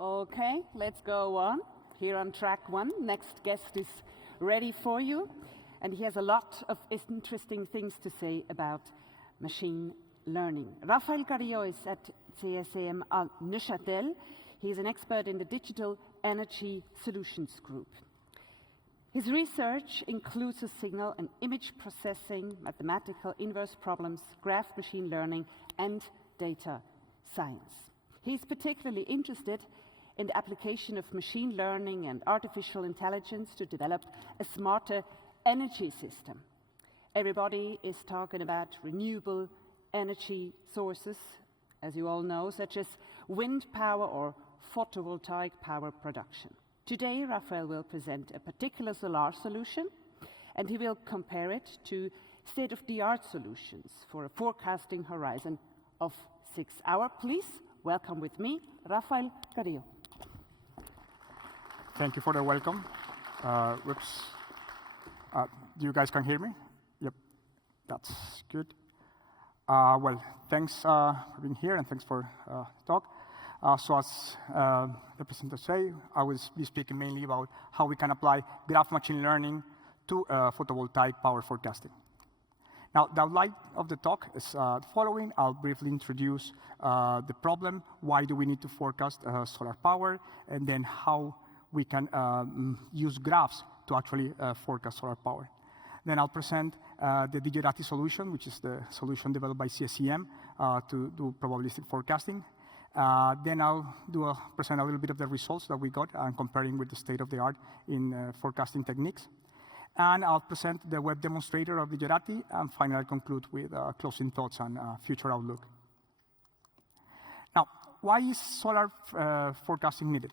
Okay, let's go on. Here on track one, next guest is ready for you. And he has a lot of interesting things to say about machine learning. Rafael Carrillo is at CSAM Neuchâtel. He is an expert in the Digital Energy Solutions Group. His research includes signal and image processing, mathematical inverse problems, graph machine learning, and data science. He's particularly interested in the application of machine learning and artificial intelligence to develop a smarter energy system. Everybody is talking about renewable energy sources, as you all know, such as wind power or photovoltaic power production. Today, Rafael will present a particular solar solution, and he will compare it to state-of-the-art solutions for a forecasting horizon of 6 hours. Please welcome with me, Rafael Carrillo. Thank you for the welcome. You guys can hear me? Yep, that's good. Well, thanks for being here and thanks for the talk. So as the presenter say, I will be speaking mainly about how we can apply graph machine learning to photovoltaic power forecasting. Now, the outline of the talk is the following. I'll briefly introduce the problem, why do we need to forecast solar power, and then how we can use graphs to actually forecast solar power. Then I'll present the Digerati solution, which is the solution developed by CSEM to do probabilistic forecasting. Then I'll present a little bit of the results that we got and comparing with the state of the art in forecasting techniques. And I'll present the web demonstrator of Digerati, and finally I'll conclude with closing thoughts and future outlook. Now, why is solar forecasting needed?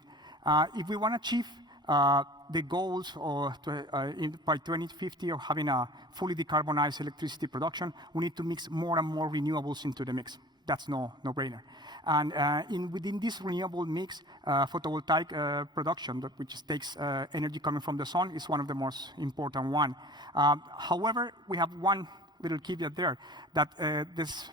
If we want to achieve the goals by 2050 of having a fully decarbonized electricity production, we need to mix more and more renewables into the mix. That's no-brainer. And within this renewable mix, photovoltaic production, which takes energy coming from the sun, is one of the most important one. However, we have one little caveat there, that this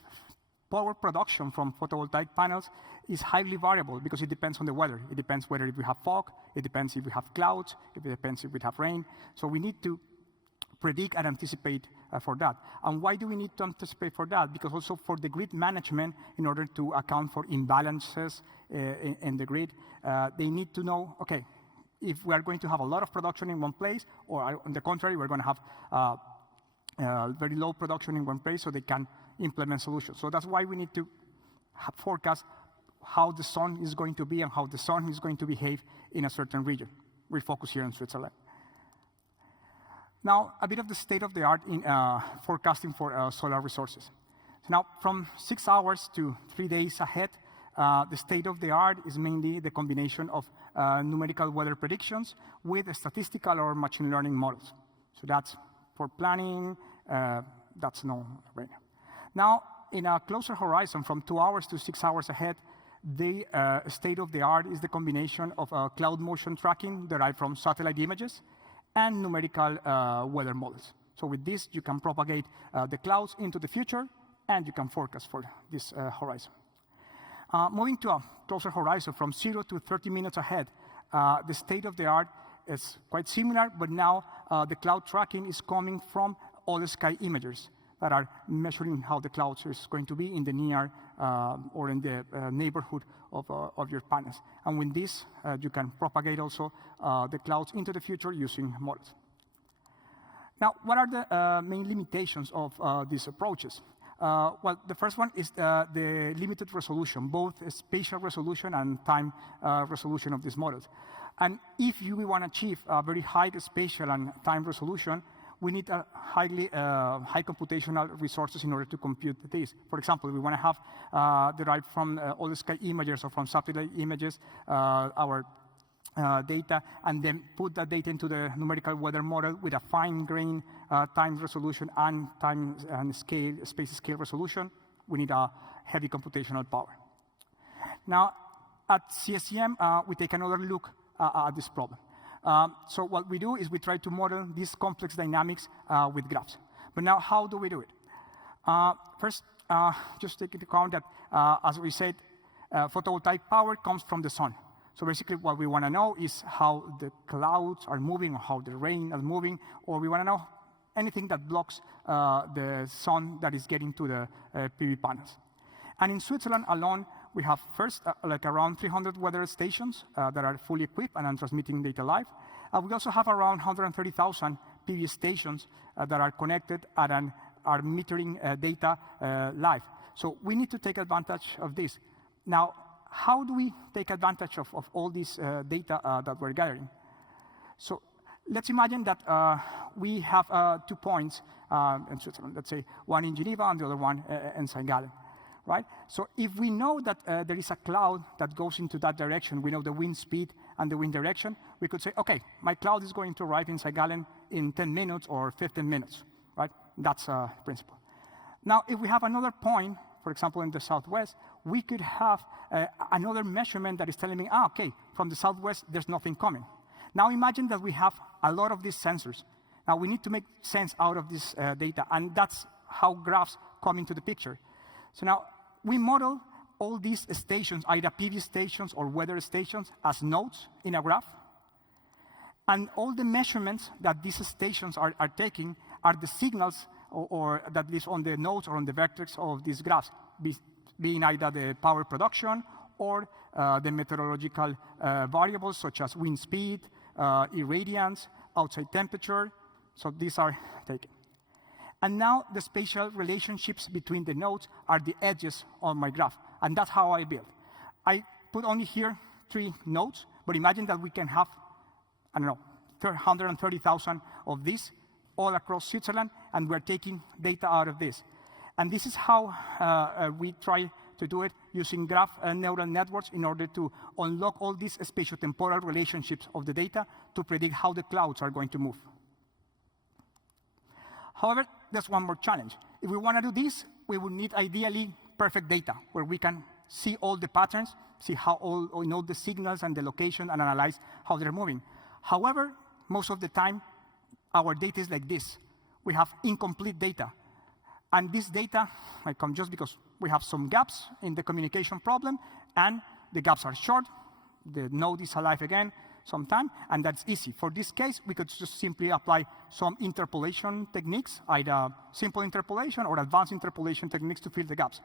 power production from photovoltaic panels is highly variable because it depends on the weather. It depends whether we have fog, it depends if we have clouds, it depends if we have rain. So we need to predict and anticipate for that. And why do we need to anticipate for that? Because also for the grid management, in order to account for imbalances in the grid, they need to know, okay, if we are going to have a lot of production in one place, or on the contrary, we're going to have very low production in one place, so they can implement solutions. So that's why we need to forecast how the sun is going to be and how the sun is going to behave in a certain region. We focus here in Switzerland. Now, a bit of the state of the art in forecasting for solar resources. So now, from 6 hours to 3 days ahead, the state of the art is mainly the combination of numerical weather predictions with statistical or machine learning models. So that's for planning, that's no-brainer. Now, in a closer horizon, from 2 hours to 6 hours ahead, the state of the art is the combination of cloud motion tracking derived from satellite images and numerical weather models. So with this, you can propagate the clouds into the future, and you can forecast for this horizon. Moving to a closer horizon, from 0 to 30 minutes ahead, the state of the art is quite similar, but now the cloud tracking is coming from all the sky images that are measuring how the clouds is going to be in the near or in the neighborhood of your panels. And with this, you can propagate also the clouds into the future using models. Now, what are the main limitations of these approaches? Well, the first one is the limited resolution, both spatial resolution and time resolution of these models. And if you want to achieve a very high spatial and time resolution, we need a high computational resources in order to compute this. For example, we want to have derived from all the sky images or from satellite images our data, and then put that data into the numerical weather model with a fine-grained time resolution and time and scale, space scale resolution. We need a heavy computational power. Now, at CSEM, we take another look at this problem. So what we do is we try to model these complex dynamics with graphs. But now, how do we do it? First, just take into account that, as we said, photovoltaic power comes from the sun. So basically what we want to know is how the clouds are moving, or how the rain is moving, or we want to know anything that blocks the sun that is getting to the PV panels. And in Switzerland alone, we have first like around 300 weather stations that are fully equipped and are transmitting data live. We also have around 130,000 PV stations that are connected and are metering data live. So we need to take advantage of this. Now, how do we take advantage of all this data that we're gathering? So let's imagine that we have 2 points in Switzerland, let's say one in Geneva and the other one in St. Gallen, right? So if we know that there is a cloud that goes into that direction, we know the wind speed and the wind direction, we could say, okay, my cloud is going to arrive in St. Gallen in 10 minutes or 15 minutes, right? That's a principle. Now, if we have another point, for example, in the southwest, we could have another measurement that is telling me, okay, from the southwest, there's nothing coming. Now imagine that we have a lot of these sensors. Now we need to make sense out of this data, and that's how graphs come into the picture. So now we model all these stations, either PV stations or weather stations, as nodes in a graph. And all the measurements that these stations are taking are the signals or that is on the nodes or on the vectors of these graphs, being either the power production or the meteorological variables such as wind speed, irradiance, outside temperature. So these are taken. And now the spatial relationships between the nodes are the edges on my graph. And that's how I build. I put only here 3 nodes, but imagine that we can have, I don't know, 130,000 of these all across Switzerland, and we're taking data out of this. And this is how we try to do it using graph neural networks in order to unlock all these spatiotemporal relationships of the data to predict how the clouds are going to move. However, there's one more challenge. If we want to do this, we would need ideally perfect data where we can see all the patterns, see how all the signals and the location, and analyze how they're moving. However, most of the time, our data is like this. We have incomplete data. And this data might come just because we have some gaps in the communication problem, and the gaps are short. The node is alive again sometime, and that's easy. For this case, we could just simply apply some interpolation techniques, either simple interpolation or advanced interpolation techniques to fill the gaps.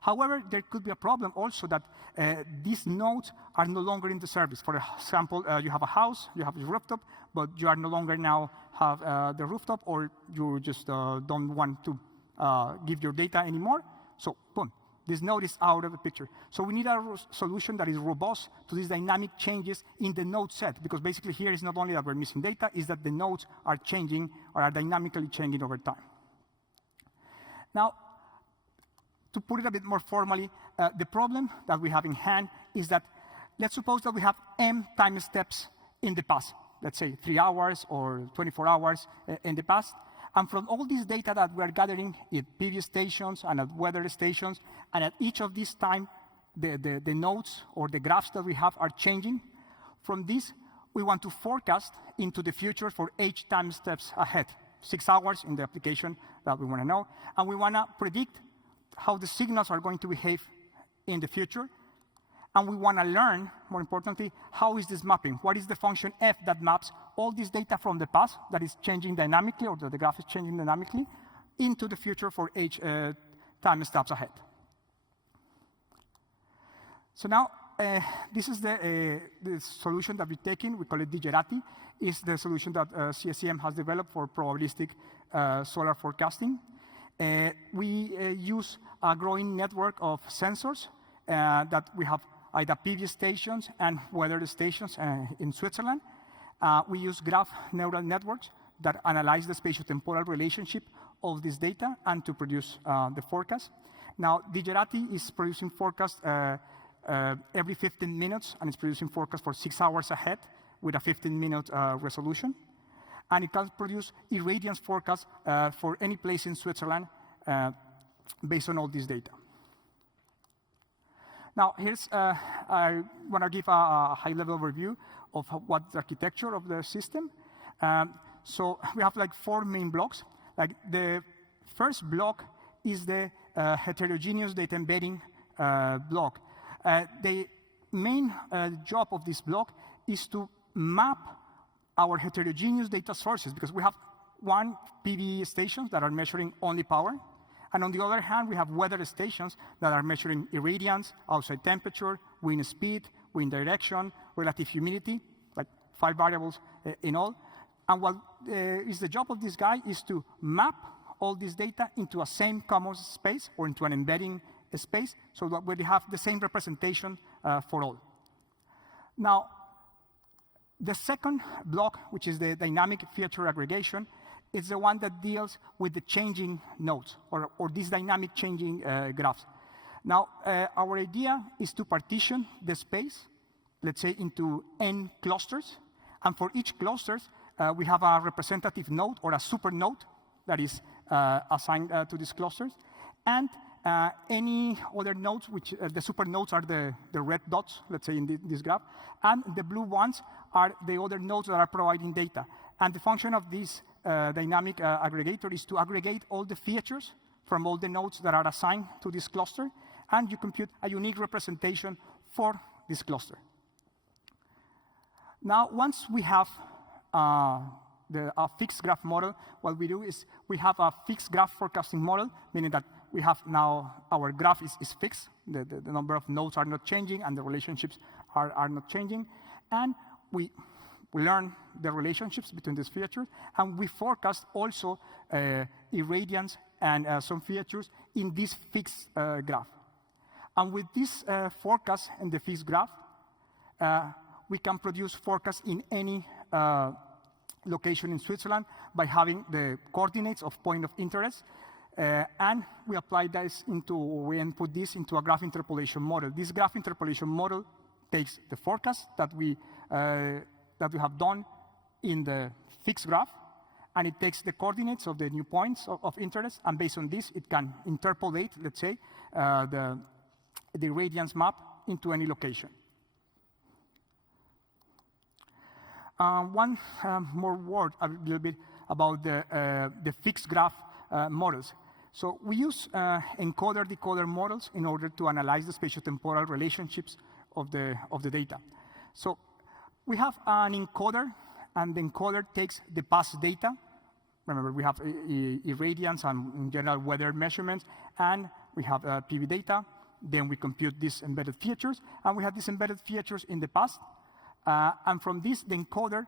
However, there could be a problem also that these nodes are no longer in the service. For example, you have a house, you have a rooftop, but you are no longer now have the rooftop, or you just don't want to give your data anymore. So, boom, this node is out of the picture. So we need a solution that is robust to these dynamic changes in the node set, because basically here is not only that we're missing data, is that the nodes are changing or are dynamically changing over time. Now, to put it a bit more formally, the problem that we have in hand is that let's suppose that we have m time steps in the past, let's say 3 hours or 24 hours in the past. And from all this data that we are gathering at PV stations and at weather stations, and at each of these time, the nodes or the graphs that we have are changing. From this, we want to forecast into the future for h time steps ahead, 6 hours in the application that we want to know. And we want to predict how the signals are going to behave in the future. And we want to learn, more importantly, how is this mapping? What is the function f that maps all this data from the past that is changing dynamically, or the graph is changing dynamically, into the future for h time steps ahead? So now, this is the solution that we're taking. We call it Digerati. It's the solution that CSEM has developed for probabilistic solar forecasting. We use a growing network of sensors that we have either PV stations and weather stations in Switzerland. We use graph neural networks that analyze the spatiotemporal relationship of this data and to produce the forecast. Now, Digerati is producing forecast every 15 minutes, and it's producing forecast for 6 hours ahead with a 15-minute resolution. And it can produce irradiance forecast for any place in Switzerland based on all this data. Now, here's, I want to give a high-level overview of what the architecture of the system. So we have like 4 main blocks. Like the first block is the heterogeneous data embedding block. main job of this block is to map our heterogeneous data sources, because we have one PV stations that are measuring only power, and on the other hand, we have weather stations that are measuring irradiance, outside temperature, wind speed, wind direction, relative humidity, like 5 variables in all. And what is the job of this guy is to map all this data into a same common space or into an embedding space, so that we have the same representation for all. Now, the second block, which is the dynamic feature aggregation, is the one that deals with the changing nodes, or these dynamic changing graphs. Now, our idea is to partition the space, let's say, into n clusters. And for each cluster, we have a representative node or a super node that is assigned to these clusters. And any other nodes, which the super nodes are the red dots, let's say, in this graph. And the blue ones are the other nodes that are providing data. And the function of this dynamic aggregator is to aggregate all the features from all the nodes that are assigned to this cluster, and you compute a unique representation for this cluster. Now, once we have a fixed graph model, what we do is we have a fixed graph forecasting model, meaning that we have now our graph is fixed. The number of nodes are not changing, and the relationships are not changing. And we learn the relationships between these features, and we forecast also irradiance and some features in this fixed graph. And with this forecast in the fixed graph, we can produce forecasts in any location in Switzerland by having the coordinates of point of interest, and we apply this we input this into a graph interpolation model. This graph interpolation model takes the forecast that we have done in the fixed graph, and it takes the coordinates of the new points of interest, and based on this, it can interpolate, let's say, the irradiance map into any location. One more word, a little bit, about the fixed graph models. So we use encoder-decoder models in order to analyze the spatiotemporal relationships of the data. So we have an encoder, and the encoder takes the past data. Remember, we have irradiance and, in general, weather measurements, and we have PV data. Then we compute these embedded features, and we have these embedded features in the past. And from this, the encoder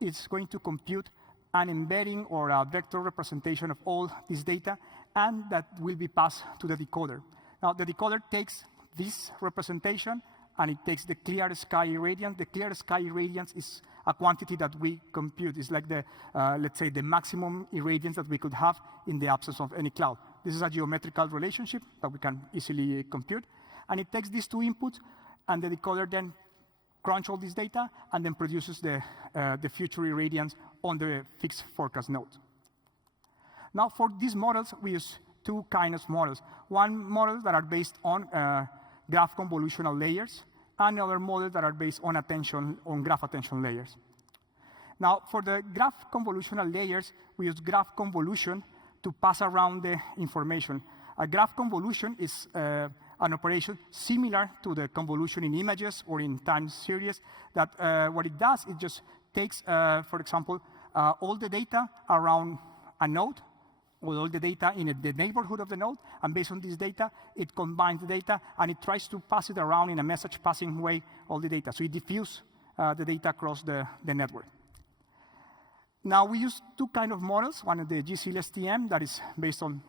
is going to compute an embedding or a vector representation of all this data, and that will be passed to the decoder. Now, the decoder takes this representation, and it takes the clear sky irradiance. The clear sky irradiance is a quantity that we compute. It's like let's say, the maximum irradiance that we could have in the absence of any cloud. This is a geometrical relationship that we can easily compute. And it takes these two inputs, and the decoder then crunch all this data, and then produces the future irradiance on the fixed forecast node. Now, for these models, we use two kinds of models. One model that are based on graph convolutional layers, and other models that are based on graph attention layers. Now, for the graph convolutional layers, we use graph convolution to pass around the information. A graph convolution is an operation similar to the convolution in images or in time series, that what it does, it just takes, for example, all the data around a node, with all the data in the neighborhood of the node, and based on this data, it combines the data, and it tries to pass it around in a message-passing way, all the data. So it diffuses the data across the network. Now, we use two kinds of models. One is the GC-LSTM, that is based on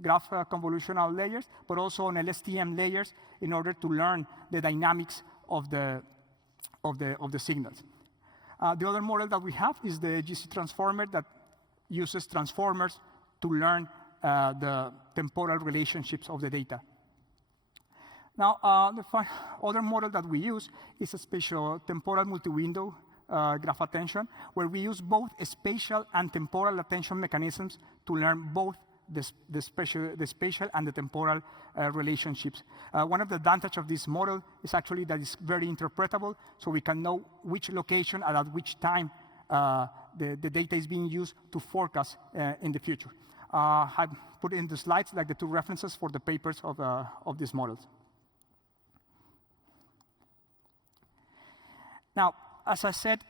graph convolutional layers, but also on LSTM layers, in order to learn the dynamics of the signals. The other model that we have is the GC transformer, that uses transformers to learn the temporal relationships of the data. Now, the other model that we use is a spatial temporal multi-window graph attention, where we use both spatial and temporal attention mechanisms to learn both the spatial and the temporal relationships. One of the advantages of this model is actually that it's very interpretable, so we can know which location and at which time the data is being used to forecast in the future. I put in the slides like the two references for the papers of these models. Now, as I said,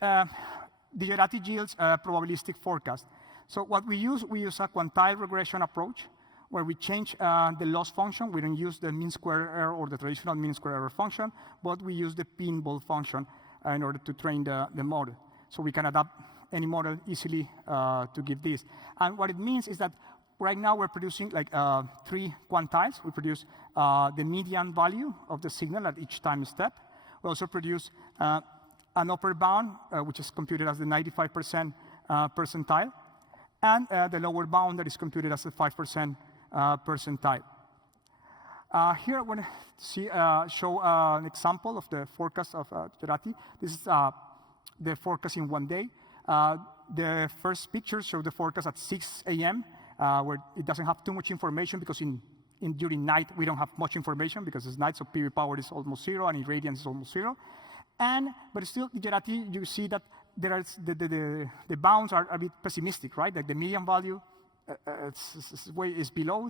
Digerati yields a probabilistic forecast. So what we use a quantile regression approach, where we change the loss function. We don't use the mean square error or the traditional mean square error function, but we use the pinball function in order to train the model. So we can adapt any model easily to give this. And what it means is that right now we're producing like 3 quantiles. We produce the median value of the signal at each time step. We also produce an upper bound, which is computed as the 95% percentile, and the lower bound that is computed as the 5% percentile. Here I want to show an example of the forecast of Digerati. This is the forecast in 1 day. The first picture shows the forecast at 6 a.m., where it doesn't have too much information because during night we don't have much information because it's night, so PV power is almost 0 and irradiance is almost 0. But still, Digerati, you see that there are the bounds are a bit pessimistic, right? Like the median value is below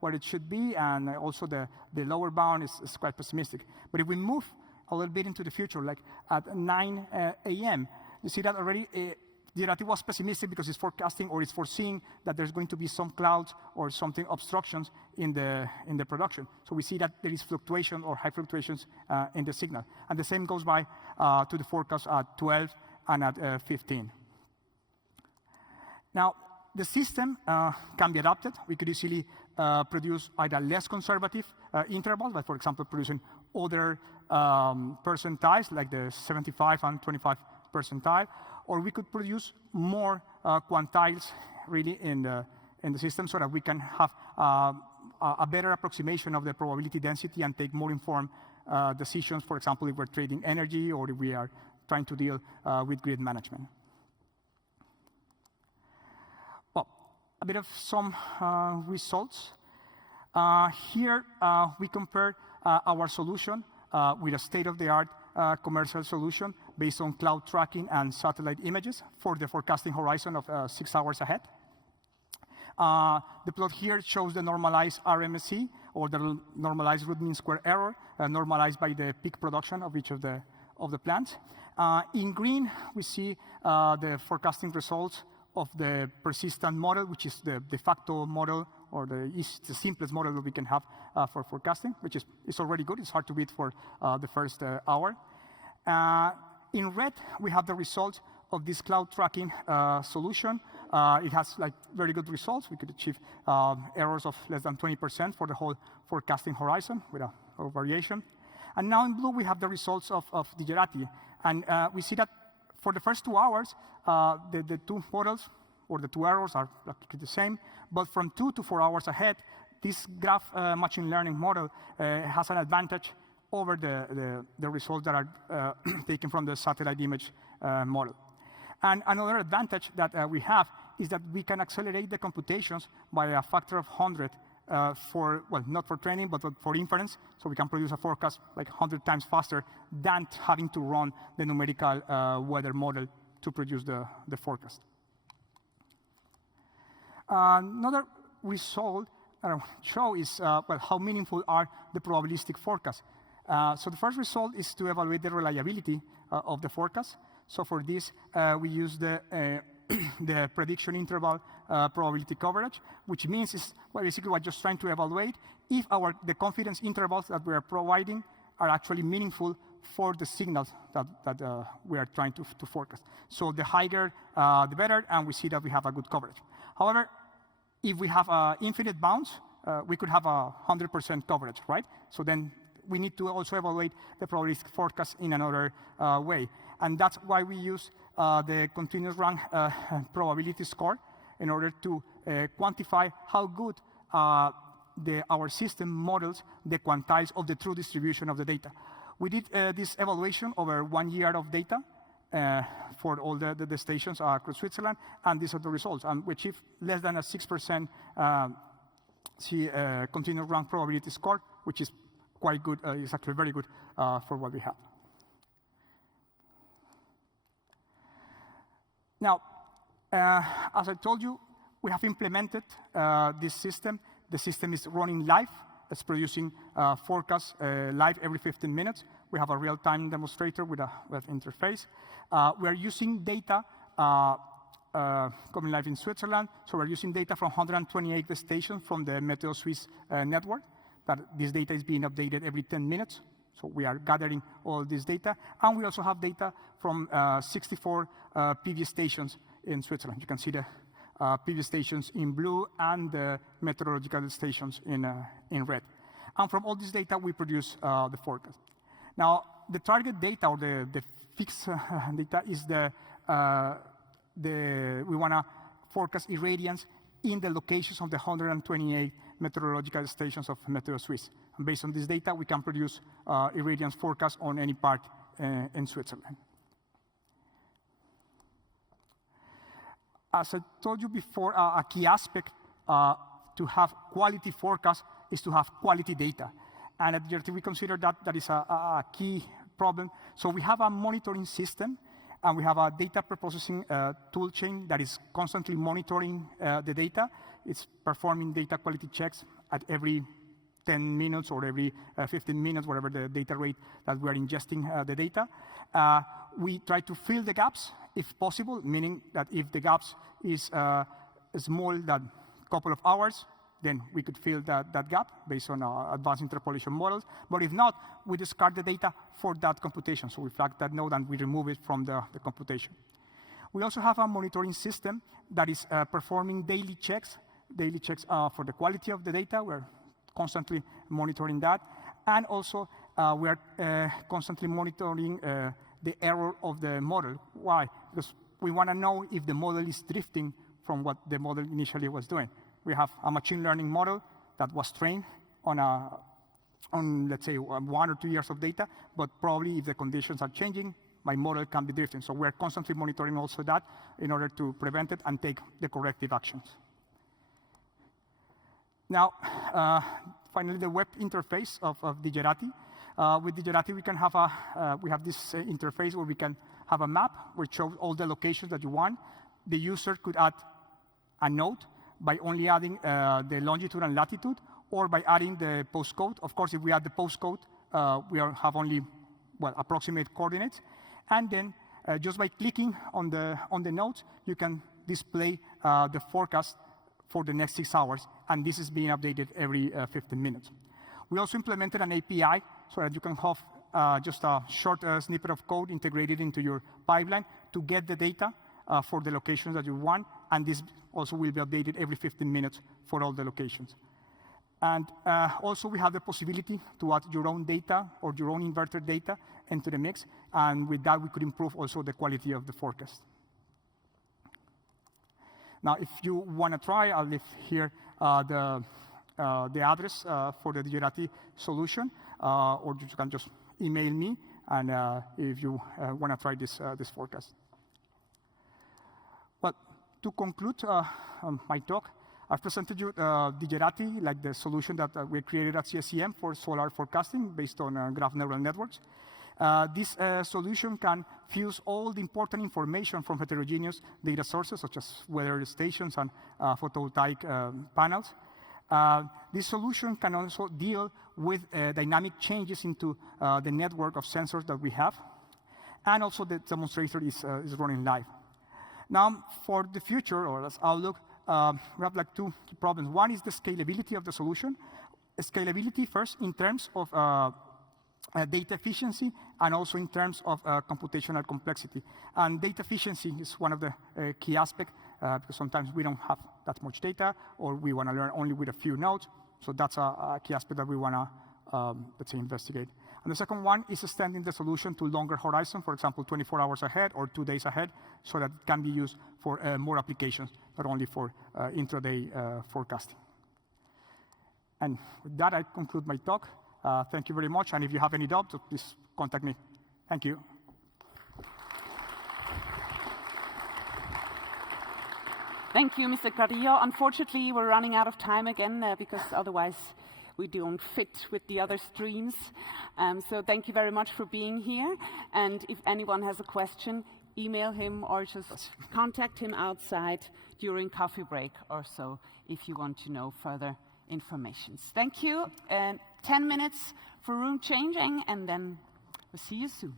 what it should be, and also the lower bound is quite pessimistic. But if we move a little bit into the future, like at 9 a.m., you see that already Digerati was pessimistic because it's forecasting or it's foreseeing that there's going to be some clouds or something obstructions in the production. So we see that there is fluctuation or high fluctuations in the signal. And the same goes by to the forecast at 12 and at 15. Now, the system can be adapted. We could easily produce either less conservative intervals, like for example, producing other percentiles, like the 75 and 25 percentile, or we could produce more quantiles really in the system so that we can have a better approximation of the probability density and take more informed decisions, for example, if we're trading energy or if we are trying to deal with grid management. Well, a bit of some results. Here we compare our solution with a state-of-the-art commercial solution based on cloud tracking and satellite images for the forecasting horizon of 6 hours ahead. The plot here shows the normalized RMSE, or the normalized root mean square error, normalized by the peak production of each of the plants. In green, we see the forecasting results of the persistent model, which is the de facto model, or the simplest model that we can have for forecasting, which is already good. It's hard to beat for the first hour. In red, we have the results of this cloud tracking solution. It has like very good results. We could achieve errors of less than 20% for the whole forecasting horizon without variation. And now in blue, we have the results of Digerati. And we see that for the first 2 hours, the two models or the 2 errors are practically the same. But from 2 to 4 hours ahead, this graph machine learning model has an advantage over the results that are taken from the satellite image model. And another advantage that we have is that we can accelerate the computations by a factor of 100 not for training, but for inference. So we can produce a forecast like 100 times faster than having to run the numerical weather model to produce the forecast. Another result that I want to show is how meaningful are the probabilistic forecasts. So the first result is to evaluate the reliability of the forecast. So for this, we use the prediction interval probability coverage, which means basically we're just trying to evaluate if the confidence intervals that we are providing are actually meaningful for the signals that we are trying to forecast. So the higher, the better, and we see that we have a good coverage. However, if we have infinite bounds, we could have 100% coverage, right? So then we need to also evaluate the probabilistic forecast in another way. And that's why we use the continuous rank probability score in order to quantify how good our system models the quantiles of the true distribution of the data. We did this evaluation over 1 year of data for all the stations across Switzerland, and these are the results. And we achieved less than a 6% continuous rank probability score, which is quite good. It's actually very good for what we have. Now, as I told you, we have implemented this system. The system is running live is producing forecasts live every 15 minutes. We have a real-time demonstrator with an interface. We are using data coming live in Switzerland. So we're using data from 128 stations from the Meteo Swiss network. This data is being updated every 10 minutes. So we are gathering all this data. And we also have data from 64 PV stations in Switzerland. You can see the PV stations in blue and the meteorological stations in red. And from all this data, we produce the forecast. Now, the target data or the fixed data is we want to forecast irradiance in the locations of the 128 meteorological stations of Meteo Swiss. And based on this data, we can produce irradiance forecast on any part in Switzerland. As I told you before, a key aspect to have quality forecast is to have quality data. And at DJRT, we consider that is a key problem. So we have a monitoring system, and we have a data preprocessing tool chain that is constantly monitoring the data. It's performing data quality checks at every 10 minutes or every 15 minutes, whatever the data rate that we are ingesting the data. We try to fill the gaps if possible, meaning that if the gaps is small than a couple of hours, then we could fill that gap based on advanced interpolation models. But if not, we discard the data for that computation. So we flag that node and we remove it from the computation. We also have a monitoring system that is performing daily checks for the quality of the data. We're constantly monitoring that. And also, we are constantly monitoring the error of the model. Why? Because we want to know if the model is drifting from what the model initially was doing. We have a machine learning model that was trained on let's say, 1 or 2 years of data, but probably if the conditions are changing, my model can be drifting. So we're constantly monitoring also that in order to prevent it and take the corrective actions. Now, finally, the web interface of DJRT. With DJRT, we can have we have this interface where we can have a map which shows all the locations that you want. The user could add a node by only adding the longitude and latitude, or by adding the postcode. Of course, if we add the postcode, we have only approximate coordinates. And then just by clicking on the nodes, you can display the forecast for the next 6 hours, and this is being updated every 15 minutes. We also implemented an API so that you can have just a short snippet of code integrated into your pipeline to get the data for the locations that you want, and this also will be updated every 15 minutes for all the locations. And also we have the possibility to add your own data or your own inverter data into the mix, and with that we could improve also the quality of the forecast. Now, if you want to try, I'll leave here the address for the DJRT solution, or you can just email me, and if you want to try this forecast. Well, to conclude my talk, I've presented you DJRT, like the solution that we created at CSEM for solar forecasting based on graph neural networks. This solution can fuse all the important information from heterogeneous data sources, such as weather stations and photovoltaic panels. This solution can also deal with dynamic changes into the network of sensors that we have. And also the demonstrator is running live. Now, for the future, or as outlook, we have like two problems. One is the scalability of the solution. Scalability first in terms of data efficiency, and also in terms of computational complexity. And data efficiency is one of the key aspects, because sometimes we don't have that much data, or we want to learn only with a few nodes. So that's a key aspect that we want to, let's say, investigate. And the second one is extending the solution to longer horizon, for example, 24 hours ahead or 2 days ahead, so that it can be used for more applications, not only for intraday forecasting. And with that, I conclude my talk. Thank you very much, and if you have any doubts, please contact me. Thank you. Thank you, Mr. Carrillo. Unfortunately, we're running out of time again, because otherwise we don't fit with the other streams. So thank you very much for being here. And if anyone has a question, email him or just contact him outside during coffee break or so if you want to know further informations. Thank you, and 10 minutes for room changing, and then we'll see you soon.